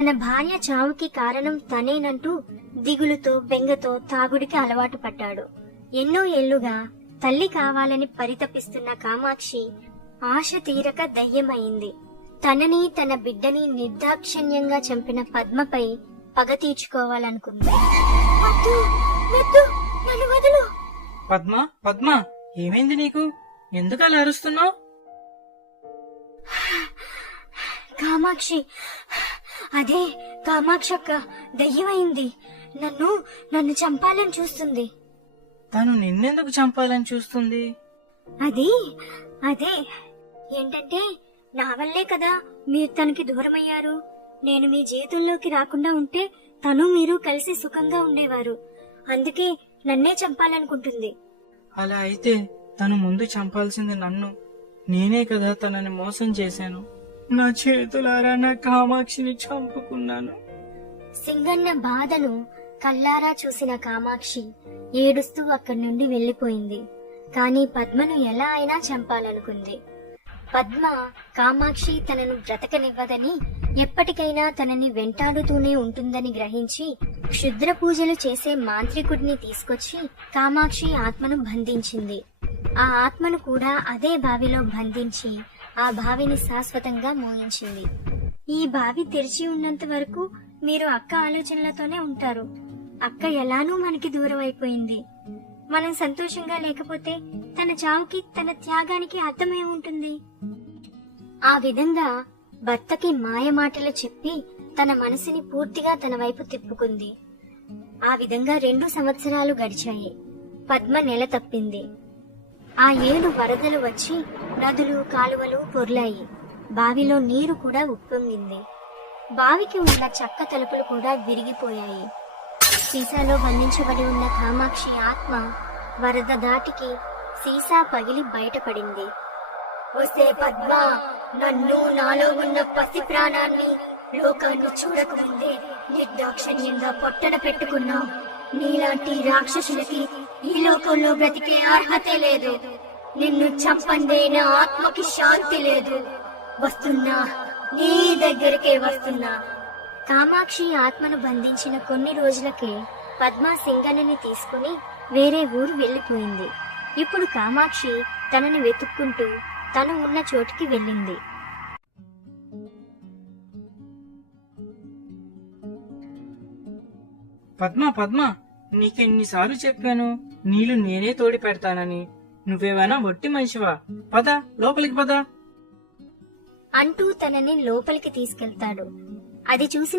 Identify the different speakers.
Speaker 1: తన భార్య చావుకి కారణం తనేనంటూ దిగులుతో బెంగతో తాగుడికి అలవాటు పడ్డాడు. ఎన్నో ఏళ్ళుగా తల్లి కావాలని పరితపిస్తున్న కామాక్షి ఆశ తీరక దయ్యమైంది. తనని తన బిడ్డని నిర్దాక్షిణ్యంగా చంపిన పద్మపై పగ తీర్చుకోవాలనుకుంది.
Speaker 2: పద్మ పద్మ ఏమైంది నీకు? ఎందుకు అలా అరుస్తున్నావు?
Speaker 1: కామాక్షి అదే కామాక్షక్క దయ్యమైంది. నన్ను నన్ను చంపాలని చూస్తుంది.
Speaker 2: తను నిన్నెందుకు చంపాలని చూస్తుంది?
Speaker 1: అది అదే. ఏంటంటే నా వల్లే కదా మీరు తనకి దూరమయ్యారు. నేను మీ జీవితంలోకి రాకుండా ఉంటే తను మీరు కలిసి సుఖంగా ఉండేవారు. అందుకే నన్నే చంపాలనుకుంటుంది.
Speaker 2: అలా అయితే తను ముందు చంపాల్సింది నన్ను. నేనే కదా తనని మోసం చేశాను. నా చేతులారా నా కామాక్షిని చంపుకున్నాను.
Speaker 1: సింగన్న బాధను కల్లారా చూసిన కామాక్షి ఏడుస్తూ అక్కడి నుండి వెళ్ళిపోయింది కాని పద్మను ఎలా అయినా చంపాలనుకుంది. పద్మ కామాక్షి తనను బ్రతకనివ్వదని ఎప్పటికైనా తనని వెంటాడుతూనే ఉంటుందని గ్రహించి క్షుద్ర పూజలు చేసే మాంత్రికుడిని తీసుకొచ్చి కామాక్షి ఆత్మను బంధించింది. ఆ ఆత్మను కూడా అదే బావిలో బంధించి ఆ బావిని శాశ్వతంగా మోయించింది. ఈ బావి తెరిచి ఉన్నంత వరకు మీరు అక్క ఆలోచనలతోనే ఉంటారు. అక్క ఎలానూ మనకి దూరం అయిపోయింది మనం సంతోషంగా లేకపోతే తన చావుకి తన త్యాగానికి అర్థమై ఉంటుంది. ఆ విధంగా భర్తకి మాయ మాటలు చెప్పి తన మనసుని పూర్తిగా తన వైపు తిప్పుకుంది. ఆ విధంగా రెండు సంవత్సరాలు గడిచాయి. పద్మ నెల తప్పింది. ఆ ఏడు వరదలు వచ్చి నదులు కాలువలు పొర్లాయి. బావిలో నీరు కూడా ఉప్పొంగింది. బావికి ఉన్న చక్క తలుపులు కూడా విరిగిపోయాయి. సీసాలో బంధించబడి ఉన్న కామాక్షి ఆత్మ వరద దాటికి సీసా పగిలి బయటపడింది. వస్తే పద్మ నన్ను నాలో ఉన్న పసి ప్రాణాన్ని లోకాన్ని చూడకముందే నిర్దాక్షణ్యంగా పొట్టన పెట్టుకున్నావు. నీలాంటి రాక్షసులకి ఈ లోకంలో బ్రతికే అర్హతే లేదు. నిన్ను చంపందే నా ఆత్మకి శాంతి లేదు. వస్తున్నా నీ దగ్గరికే వస్తున్నా. కామాక్షి ఆత్మను బంధించిన కొన్ని రోజులకే పద్మ సింగనని తీసుకుని వేరే ఊరు వెళ్ళిపోయింది ఇప్పుడు కామాక్షి తనని వెతుక్కుంటూ తను ఉన్న చోటుకి వెళ్ళింది.
Speaker 2: పద్మ పద్మ నీకెన్నిసార్లు చెప్పాను? నీళ్ళు నేనే తోడి పెడతానని. నువ్వేమైనా వట్టి మనిషివా? పద లోపలికి పద.
Speaker 1: అంటూ తనని లోపలికి తీసుకెళ్తాడు. అది చూసి